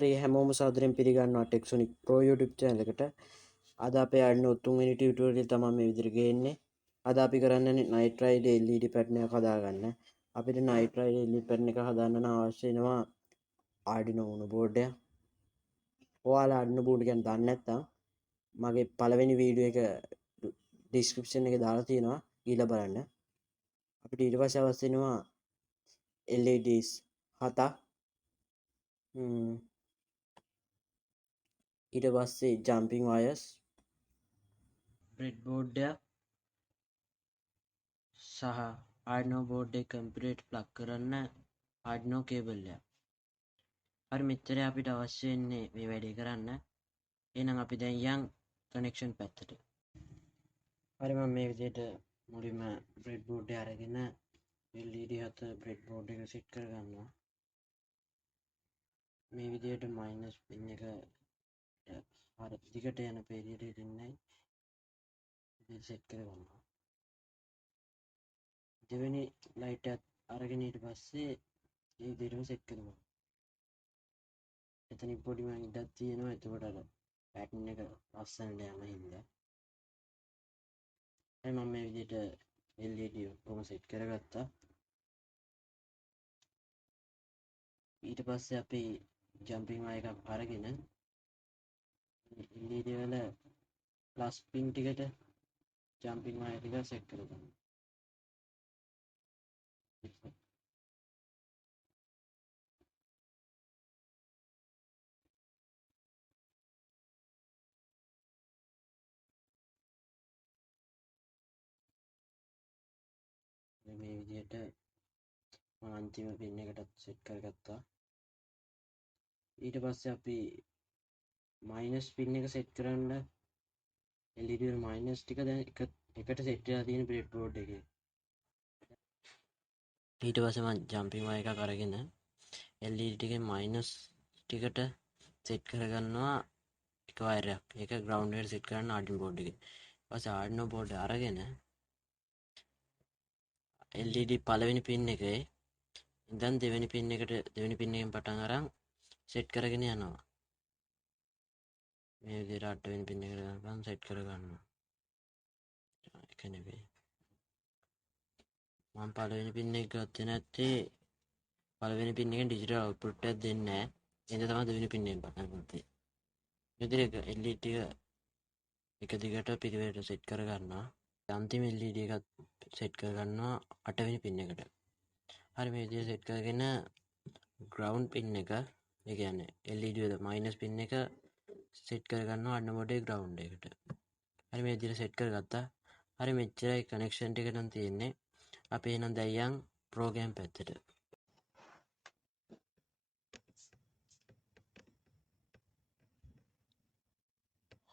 හරි හැමෝම සාදරයෙන් පිළිගන්නවා TECSONIC Pro YouTube channel එකට. අද අපේ ARDUINO 3 වෙනි ටියුටෝරියල් තමයි මේ විදිහට ගේන්නේ. අද අපි කරන්නේ night ride LED pattern එකක් හදාගන්න. අපිට night ride LED pattern එක හදාන්න නම් අවශ්‍ය වෙනවා ARDUINO Uno board එක. ඔයාලා ARDUINO board ගැන දන්නේ නැත්නම් මගේ පළවෙනි වීඩියෝ එක description එකේ දාලා තියෙනවා. ගිහලා බලන්න. අපිට ඊට පස්සේ අවශ්‍ය වෙනවා LEDs 7ක්. ඊට පස්සේ jumping wires, breadboard එක සහ ARDUINO board එක කම්පියුටරේට ප්ලග් කරන්න ARDUINO cable එක. හරි මෙච්චරයි අපිට අවශ්‍ය වෙන්නේ මේ වැඩේ කරන්න. එහෙනම් අපි දැන් යන් කනෙක්ෂන් පැත්තට. හරි මම මේ විදිහට මුලින්ම breadboard එක අරගෙන LED 7 breadboard එක සෙට් කරගන්නවා. මේ විදිහට මයිනස් පින් එක අර දිගට යන පෙරියට දෙන්නයි ඉතින් සෙට් කරගන්නවා. දෙවෙනි ලයිට් එකත් අරගෙන ඊට පස්සේ මේ විදිහටම සෙට් කරනවා. එතනින් පොඩි මම ඉඩක් තියෙනවා. එතකොට අර පැටර්න් එක ලස්සනට යන හින්දා මම මේ විදිහට LED ඔක්කොම සෙට් කරගත්තා. ඊට පස්සේ අපි ජම්පින් වයර් එකක් අරගෙන LED වල ප්ලස් පින් ටිකට ජම්පින් වයර් ටික සෙට් කරගන්නවා. මේ විදිහට මම අන්තිම පින් එකටත් සෙට් කරගත්තා. ඊට පස්සේ අපි මයිනස් පින් එක සෙට් කරන්න LED වල මයිනස් ටික දැන් එකට සෙට් වෙලා තියෙන බ්‍රෙඩ්බෝඩ් එකේ. ඊට පස්සේ මම ජම්පින් වයර් එකක් අරගෙන LED ටිකේ මයිනස් ටිකට සෙට් කරගන්නවා එක වයරයක්. ඒක ග්‍රවුන්ඩ් එකට සෙට් කරන්න ARDUINO board එකේ. ඊපස්සේ ARDUINO board අරගෙන LED පළවෙනි පින් එකේ ඉඳන් දෙවෙනි පින් එකෙන් පටන් අරන් සෙට් කරගෙන යනවා. මේ විදිහට 8 වෙනි පින් එකට ගන්න සෙට් කරගන්නවා. ඒක නෙවෙයි. මම පළවෙනි පින් එක ගත්තේ නැත්තේ පළවෙනි පින් එකෙන් ඩිජිටල් අවුට්පුට් එකක් දෙන්නේ නැහැ. එහෙනම් තමයි දෙවෙනි පින් එකෙන් පටන් ගත්තේ. මේ විදිහට LED ටික එක දිගට පිළිවෙලට සෙට් කරගන්නවා. අන්තිම LED එකත් සෙට් කරගන්නවා 8 වෙනි පින් එකට. හරි මේ විදිහට සෙට් කරගෙන ග්‍රවුන්ඩ් පින් එක ඒ කියන්නේ LED වල මයිනස් පින් එක සෙට් කරගන්නවා ARDUINO board එකේ ග්‍රවුන්ඩ් එකට. හරි මේ විදිහට සෙට් කරගත්තා. හරි මෙච්චරයි කනෙක්ෂන් ටික නම් තියෙන්නේ. අපි එහෙනම් දැන් යන් ප්‍රෝග්‍රෑම් පැත්තට.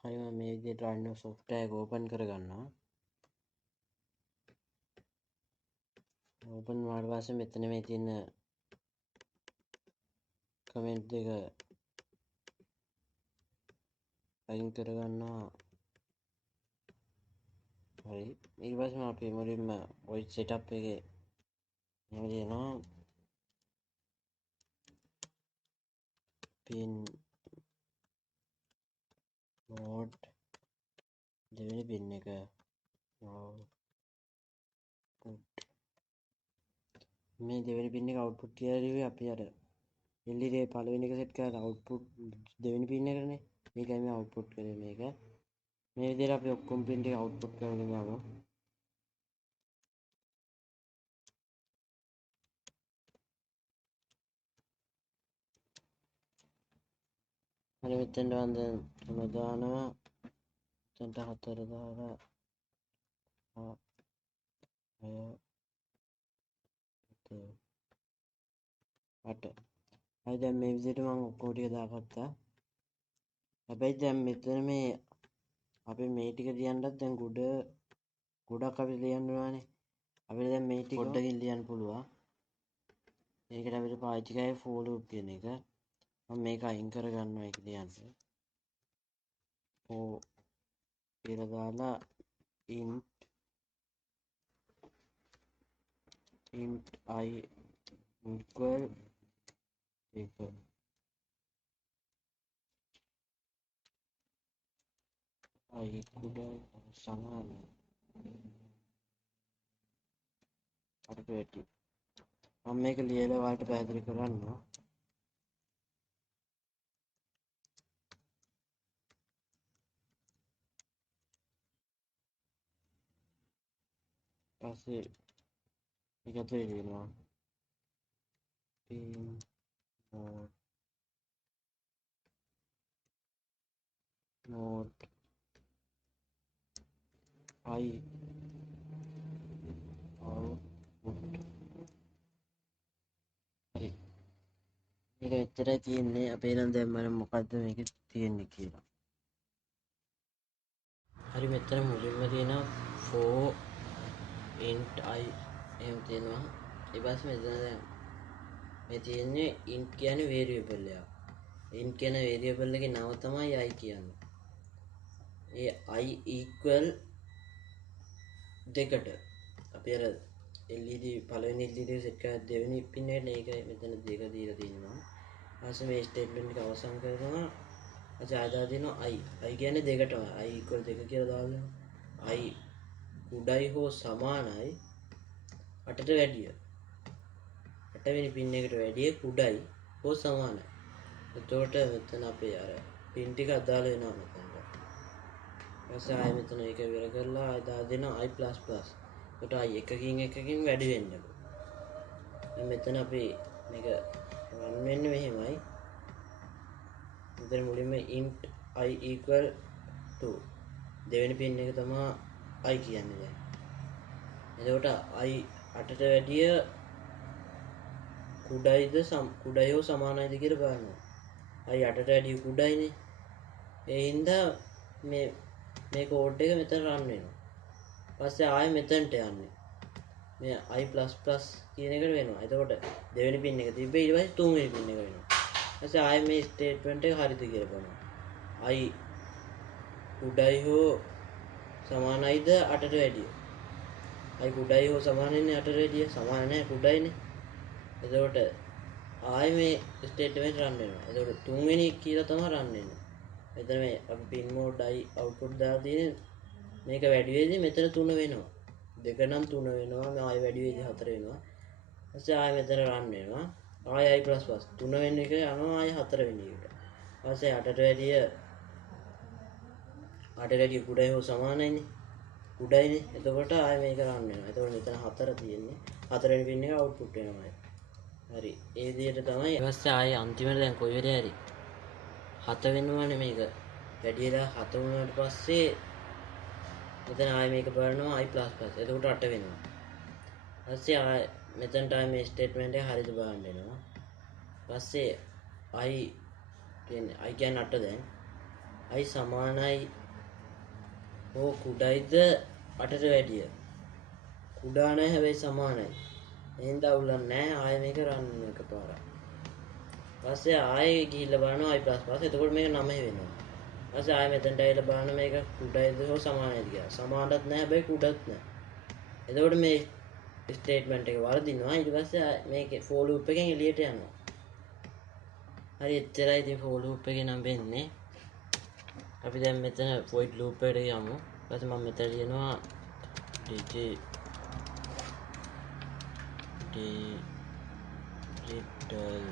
හරි මම මේ විදිහට ARDUINO software එක ඕපන් කරගන්නවා. ඕපන් වුණාට පස්සේ මෙතන මේ තියෙන කමෙන්ට් එක අයින් කරගන්නවා. හරි ඊට පස්සේ අපි මුලින්ම ඔය සෙටප් එකේ එහෙම දෙනවා pin mode දෙවෙනි පින් එක output මේ දෙවෙනි පින් එක output කියලා ඉවි අපි අර LED පළවෙනි එක සෙට් කරලා output දෙවෙනි පින් එකනේ. මේකයි මේ output කරේ මේක. මේ විදිහට අපි ඔක්කොම පින් ටික output කරගෙන යමු. හරි මෙතෙන්ට වන්ද 3 දානවා. මෙතෙන්ට 4 දාලා 8 හරි දැන් මේ විදිහට මම ඔක්කොම ටික දාගත්තා. හැබැයි දැන් මෙතන මේ අපි මේ ටික ලියන්නත් දැන් ගොඩක් අපි ලියන්න ඕනනේ. අපිට දැන් මේ ටික පොඩ්ඩකින් ලියන්න පුළුවන්. ඒකට අපිට පාවිච්චි කරේ for loop කියන එක. මම මේක අයින් කරගන්නවා ඒක ලියන්න. for කියලා දාලා int I equal i කුඩයි සමානයි අරට වැටි මම මේක ලියලා ඔයාලට පැහැදිලි කරන්නවා පස්සේ එකතු වෙනවා pin node I output හරි මේක එච්චරයි තියෙන්නේ අපේ නම් දැන් මම මොකද්ද මේක තියෙන්නේ කියලා හරි මෙතන මුලින්ම තියෙනවා for int I එහෙම තියෙනවා ඊට පස්සේ මෙතන දැන් මේ තියෙන්නේ int කියන්නේ variable එකක් int කියන variable එකේ නම තමයි I කියන්නේ ඒ I equal දෙකට අපි අර LED පළවෙනි LED සෙට් කරලා දෙවෙනි පින් එකට ඒක මෙතන දෙක දීලා තියෙනවා ඊපස්සේ මේ ස්ටේට්මන්ට් එක අවසන් කරනවා ආයතන දෙනවා I කියන්නේ දෙකටම I equal දෙක කියලා දාලා I කුඩයි හෝ සමානයි 8ට වැඩිය 8 වෙනි පින් එකට වැඩිය කුඩයි හෝ සමානයි එතකොට මෙතන අපේ අර පින් ටික අදාළ වෙනවා මෙතනට ඊපස්සේ ආයෙ මෙතන ඒක ඉවර කරලා ආයෙ දා දෙනවා I++. එතකොට I එකකින් වැඩි වෙන්න ඕනේ. මෙතන අපි මේක රන් වෙන්නේ මෙහෙමයි. මෙතන මුලින්ම int I equal to දෙවෙනි පින් එක තමයි I කියන්නේ දැන්. එතකොට I 8ට වැඩිය කුඩයි හෝ සමානයිද කියලා බලනවා. I 8ට වැඩිය කුඩයිනේ. ඒ හින්දා මේ කෝඩ් එක මෙතන රන් වෙනවා. පස්සේ ආයෙ මෙතනට යන්නේ. මේ I++ කියන එකට වෙනවා. එතකොට දෙවෙනි පින් එක තිබ්බේ ඊට පස්සේ තුන්වෙනි පින් එක වෙනවා. ඊපස්සේ ආයෙ මේ ස්ටේට්මන්ට් එක හරිද කියලා බලනවා. I කුඩයි හෝ සමානයිද 8ට වැඩිය. I කුඩයි හෝ සමානයිනේ 8ට වැඩිය. සමාන නැහැ කුඩයිනේ. එතකොට ආයෙ මේ ස්ටේට්මන්ට් රන් වෙනවා. එතකොට තුන්වෙනි කියලා තමයි රන් වෙන්නේ. මෙතන මේ අපි pin mode I output දාලා තියෙන මේක වැඩි වෙද්දි මෙතන 3 වෙනවා. දෙක නම් 3 වෙනවා. මේ ආයෙ වැඩි වෙද්දි 4 වෙනවා. ඊපස්සේ ආයෙ මෙතන රන් වෙනවා. ආයෙ I++ 3 වෙනි එක යනවා ආයෙ 4 වෙනි එකට. ඊපස්සේ 8ට වැඩිය කුඩයි හෝ සමානයිනේ. කුඩයිනේ. එතකොට ආයෙ මේක රන් වෙනවා. එතකොට මෙතන 4 තියෙන්නේ. 4 වෙනි පින් එක output වෙනවා. හරි. ඒ විදිහට තමයි ඊපස්සේ ආයෙ අන්තිමට දැන් කොයි වෙලේ හරි 7 වෙනවානේ මේක. වැඩිලා 7 වුණාට පස්සේ මෙතන ආයෙ මේක බලනවා I++. එතකොට 8 වෙනවා. ඊපස්සේ ආයෙ මෙතනට ආයෙ මේ ස්ටේට්මන්ට් එක හරියද බලන්න වෙනවා. ඊපස්සේ I කියන්නේ 8 දැන්. I සමානයි හෝ කුඩයිද 8ට වැඩිය. කුඩා නැහැ හැබැයි සමානයි. එහෙනම් අවුලක් නැහැ. ආයෙ මේක රන් එකපාරක්. ඊපස්සේ ආයෙ ගිහිල්ලා බලනවා I++. එතකොට මේක 9 වෙනවා. ඊපස්සේ ආයෙ මෙතනට ඇවිල්ලා බලන මේක කුඩයිද හෝ සමානයිද කියලා. සමානත් නැහැ හැබැයි කුඩත් නැහැ. එතකොට මේ ස්ටේට්මන්ට් එක වර්ධිනවා. ඊට පස්සේ මේකේ for loop එකෙන් එළියට යනවා. හරි එච්චරයි ඉතින් for loop එකේ නම් වෙන්නේ. අපි දැන් මෙතන void loop එකට යමු. ඊපස්සේ මම මෙතන ලියනවා digital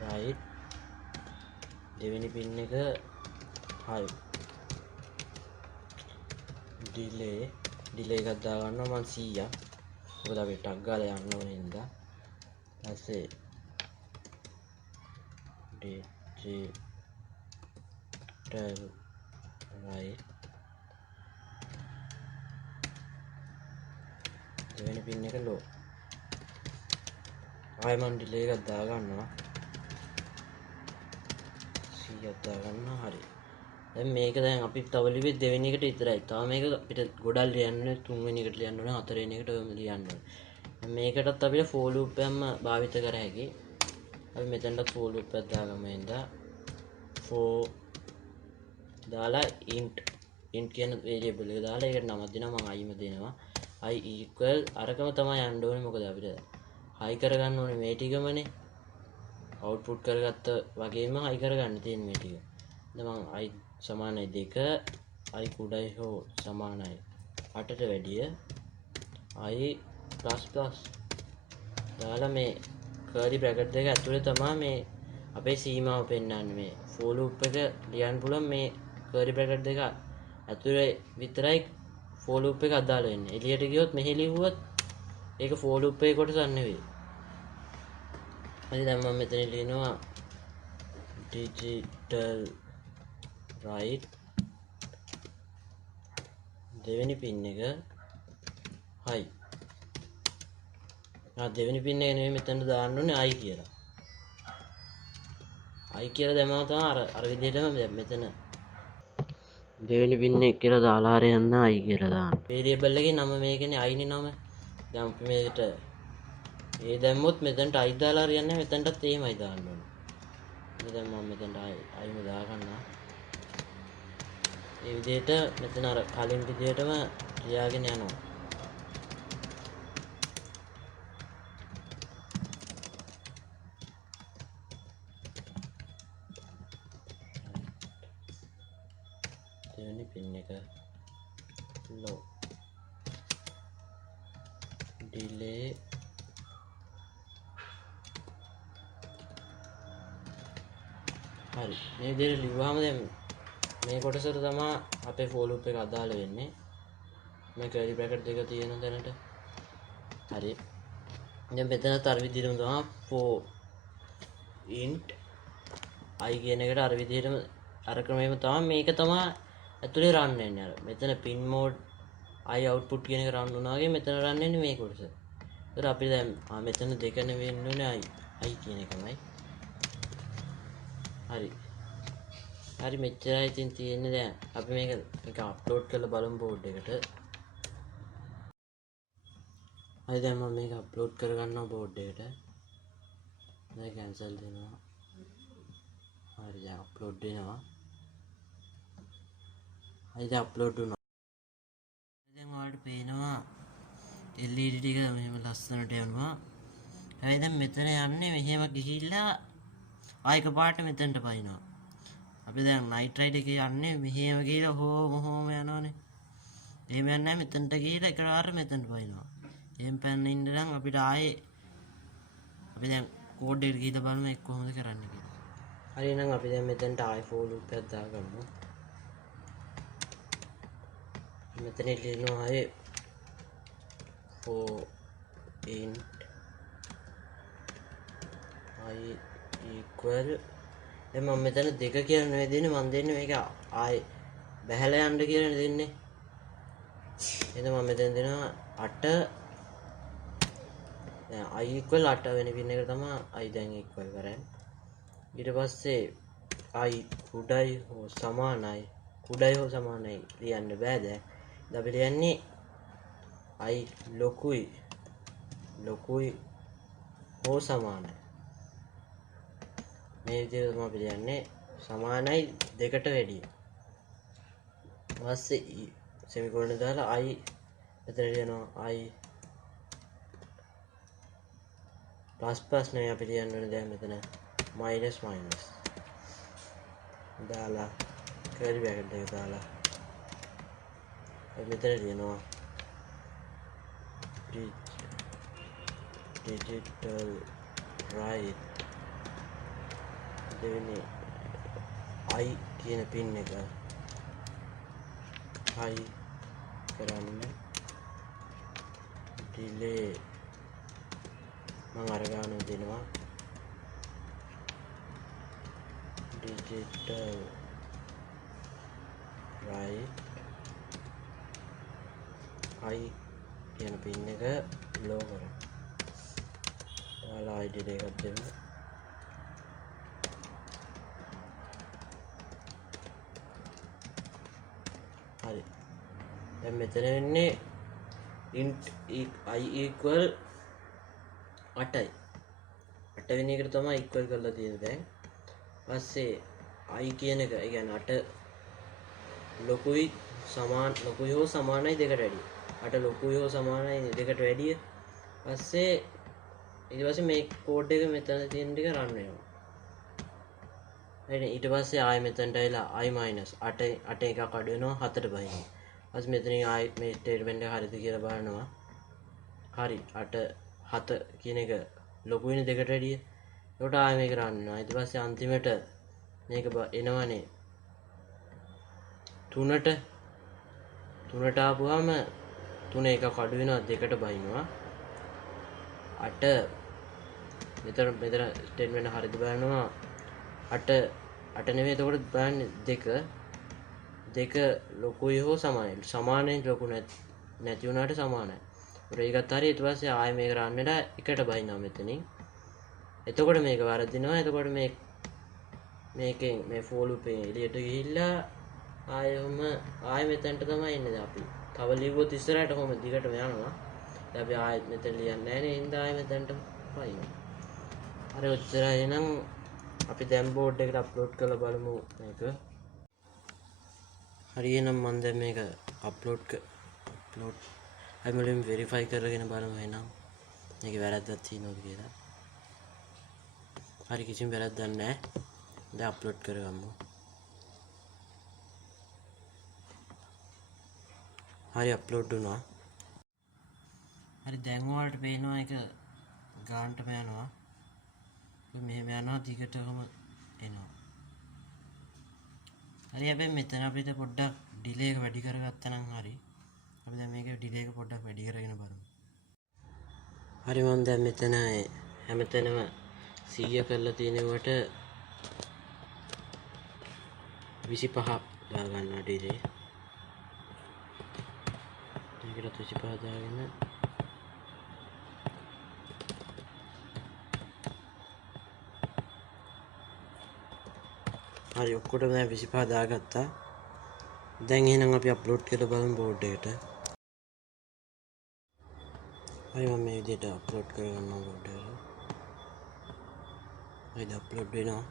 right දෙවෙනි පින් එක 5 delay එකක් දාගන්නවා මම 100ක් මොකද අපි ටක් ගාලා යන්න ඕනේ හින්දා ඊපස්සේ digital right දෙවෙනි පින් එක low ආයෙ මම delay එකක් දාගන්නවා 100ක් දාගන්නවා හරි දැන් මේක දැන් අපි තව ලිව්වේ දෙවෙනි එකට විතරයි. තව මේක අපිට ගොඩක් ලියන්න ඕනේ තුන්වෙනි එකට ලියන්න ඕනේ හතරවෙනි එකට ඔයම ලියන්න ඕනේ. මේකටත් අපිට for loop එකක්ම භාවිත කර හැකියි. අපි මෙතනට for loop එකක් දාගමු එඳා for දාලා int කියන variable එක දාලා ඒකට නමක් දෙනවා මම iම දෙනවා. I equal අරකම තමයි යන්න ඕනේ මොකද අපිට high කරගන්න ඕනේ මේ ටිකමනේ. output කරගත්ත වගේම high කරගන්න තියෙන මේ ටික. දැන් මම I සමානයි 2 i කුඩයි හෝ සමානයි 8ට වැඩිය i ප්ලස් ප්ලස් දාලා මේ කර්ලි බ්‍රැකට් දෙක ඇතුලේ තමයි මේ අපේ සීමාව පෙන්වන්නේ මේ for loop එක ලියන්න පුළුවන් මේ කර්ලි බ්‍රැකට් දෙක ඇතුලේ විතරයි for loop එක අදාළ වෙන්නේ. එළියට ගියොත් මෙහෙ ලිව්වොත් ඒක for loop එකේ කොටසක් නෙවෙයි. හරි දැන් මම මෙතන ලියනවා digital right දෙවෙනි පින් එක high. දෙවෙනි පින් එක නෙවෙයි මෙතන දාන්න ඕනේ i කියලා. i කියලා දැම්මම තමයි අර විදිහටම මෙතන දෙවෙනි පින් එක කියලා දාලා හරි යන්න i කියලා දාන්න. වේරියබල් එකේ නම මේකනේ i නේ නම. දැන් අපි මේකට ඒ දැම්මොත් මෙතනට i දාලා හරියන්නේ නැහැ. මෙතනටත් එහෙමයි දාන්න ඕනේ. දැන් මම මෙතනට iම දාගන්නවා. ඒ විදිහට මෙතන අර කලින් විදිහටම ලියාගෙන යනවා. දෙවෙනි පින් එක low delay හරි මේ විදිහට ලිව්වහම දැන් මේ කොටසට තමයි අපේ for loop එක අදාළ වෙන්නේ. මේ curly bracket දෙක තියෙන තැනට. හරි. දැන් මෙතනත් අර විදිහටම තමයි for int i කියන එකට අර විදිහටම අර ක්‍රමෙම තමයි මේක තමයි ඇතුලේ run වෙන්නේ. අර මෙතන pin mode i output කියන එක run වුණා වගේ මෙතන run වෙන්නේ මේ කොටස. ඒතර අපි දැන් මෙතන දෙක නෙවෙයි වෙන්නේ i කියන එකමයි. හරි. හරි මෙච්චරයි ඉතින් තියෙන්නේ. දැන් අපි මේක අප්ලෝඩ් කරලා බලමු බෝඩ් එකට. හරි දැන් මම මේක අප්ලෝඩ් කරගන්නවා බෝඩ් එකට. දැන් කැන්සල් දෙනවා. හරි දැන් අප්ලෝඩ් වෙනවා. හරි දැන් අප්ලෝඩ් වුණා. දැන් ඔයාලට පේනවා LED ටික මෙහෙම ලස්සනට යනවා. හැබැයි දැන් මෙතන යන්නේ මෙහෙම ගිහිල්ලා ආයක පාට මෙතනට පයින්නවා. අපි දැන් නයිට් රයිඩ් එකේ යන්නේ මෙහෙම ගිහලා හොම යනවනේ. එහෙම යන්නේ නැහැ මෙතනට ගිහලා එකපාරට මෙතනට පයින්නවා. එහෙම පැන්න ඉන්න නම් අපිට ආයේ අපි දැන් කෝඩ් එකට ගිහලා බලමු ඒක කොහොමද කරන්නේ කියලා. හරි එහෙනම් අපි දැන් මෙතනට ආයේ for loop එකක් දාගමු. මෙතන ලියනවා ආයේ for int i equal දැන් මම මෙතන දෙක කියලා නෙවෙයි දෙන්නේ මම දෙන්නේ මේක ආයේ බහැලා යන්න කියලා දෙන්නේ. එහෙනම් මම මෙතන දෙනවා 8 දැන් i equal 8 වෙන පින් එක තමයි i දැන් equal කරන්නේ. ඊට පස්සේ i කුඩයි හෝ සමානයි ලියන්න බෑ දැන්. අපි ලියන්නේ i ලොකුයි හෝ සමානයි. මේ විදිහට තමයි අපි ලියන්නේ සමානයි දෙකට වැඩිය. ඊපස්සේ semicolon දාලා i මෙතන ලියනවා i plus නේ අපි ලියන්න ඕනේ දැන් මෙතන minus දාලා curly bracket එක දාලා මෙතන ලියනවා digital right දෙවෙනි i කියන පින් එක high කරන්න delay මම අරගාන දෙනවා digital right i කියන පින් එක low කරන්න. ඔයාලා id එකක් දෙන්න. හරි දැන් මෙතන වෙන්නේ int i equal 8යි 8 වෙනි එකට තමයි equal කරලා තියෙන්නේ දැන්. පස්සේ i කියන එක ඒ කියන්නේ 8 ලොකුයි හෝ සමානයි දෙකට වැඩිය. 8 ලොකුයි හෝ සමානයි දෙකට වැඩිය. පස්සේ ඊට පස්සේ මේ කෝඩ් එක මෙතන තියෙන ටික රන් වෙනවා. ඊට පස්සේ ආයෙ මෙතනට ඇවිල්ලා i මයිනස් 8 එකක් අඩු වෙනවා 7ට බහිනවා. ඊපස් මෙතනින් ආයෙ මේ ස්ටේට්මන්ට් එක හරිද කියලා බලනවා. හරි 8 7 කියන එක ලොකු වෙන දෙකට වැඩිය. ඒකට ආයෙ මේක රන් වෙනවා. ඊට පස්සේ අන්තිමට මේක එනවනේ 3ට ආපුවාම 3 එකක් අඩු වෙනවා 2ට බහිනවා. 8 මෙතන ස්ටේට්මන්ට් හරිද බලනවා. 8 නෙවෙයි එතකොට බලන්නේ 2 ලොකුයි හෝ සමානයි. සමානයි ලොකු නැති වුණාට සමානයි. ඒකත් හරි. ඊට පස්සේ ආයෙ මේක රන් වෙලා 1ට බහිනවා මෙතනින්. එතකොට මේක වරදිනවා. එතකොට මේකෙන් මේ ෆෝල් ලූප් එකෙන් එළියට ගිහිල්ලා ආයෙ මෙතනට තමයි එන්නේ. අපි තව ලිව්වොත් ඉස්සරහට කොහොමද දිගටම යනවා. දැන් අපි ආයෙත් මෙතන ලියන්නේ නැහැ නේ. එහෙනම් ආයෙ මෙතනට පයින්නවා. හරි ඔච්චරයි. එහෙනම් අපි දැන් බෝඩ් එකට අප්ලෝඩ් කරලා බලමු මේක. හරි එහෙනම් මම දැන් මේක අප්ලෝඩ් අයි මුලින්ම වෙරිෆයි කරගෙන බලමු එහෙනම් මේකේ වැරද්දක් තියෙනවද කියලා. හරි කිසිම වැරද්දක් නැහැ. දැන් අප්ලෝඩ් කරගමු. හරි අප්ලෝඩ් වුණා. හරි දැන් ඔයාලට පේනවා ඒක ගානටම යනවා. මෙහෙම යනවා දිගටම එනවා. හරි හැබැයි මෙතන අපිට පොඩ්ඩක් ඩිලේ එක වැඩි කරගත්තා නම් හරි. අපි දැන් මේක ඩිලේ එක පොඩ්ඩක් වැඩි කරගෙන බලමු. හරි මම දැන් මෙතන හැමතැනම 100 කරලා තියෙනකොට 25 දා ගන්නවා ඩිලේ. මේකට 25 දාගෙන හරි ඔක්කොටම දැන් 25 දාගත්තා. දැන් එහෙනම් අපි අප්ලෝඩ් කරලා බලමු බෝඩ් එකට. හරි මම මේ විදිහට අප්ලෝඩ් කරගන්නවා බෝඩ් එකට. හරි අප්ලෝඩ් වෙනවා.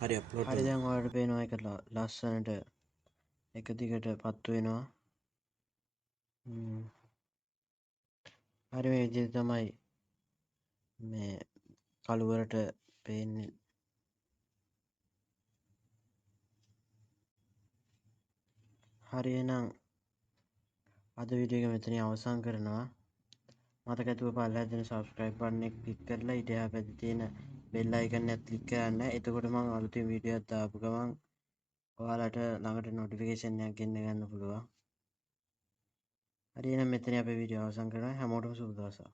හරි අප්ලෝඩ් හරි දැන් ඔයාලට පේනවා ඒක ලස්සනට එක දිගට පත්තු වෙනවා. හරි මේ විදිහට තමයි මේ කළුවරට පේන්නේ. හරි එහෙනම් අද වීඩියෝ එක මෙතනින් අවසන් කරනවා. මතක ඇතුව පල්ලෙහා තියෙන subscribe button එක click කරලා ඊට එහා පැත්තේ තියෙන bell icon එක click කරන්න. එතකොට මම අලුතින් වීඩියෝ එකක් දාපු ගමන් ඔයාලට ළඟට notification එකක් ගෙන්න ගන්න පුළුවන්. හරි එහෙනම් මෙතන අපේ වීඩියෝ අවසන් කරනවා. හැමෝටම සුබ දවසක්.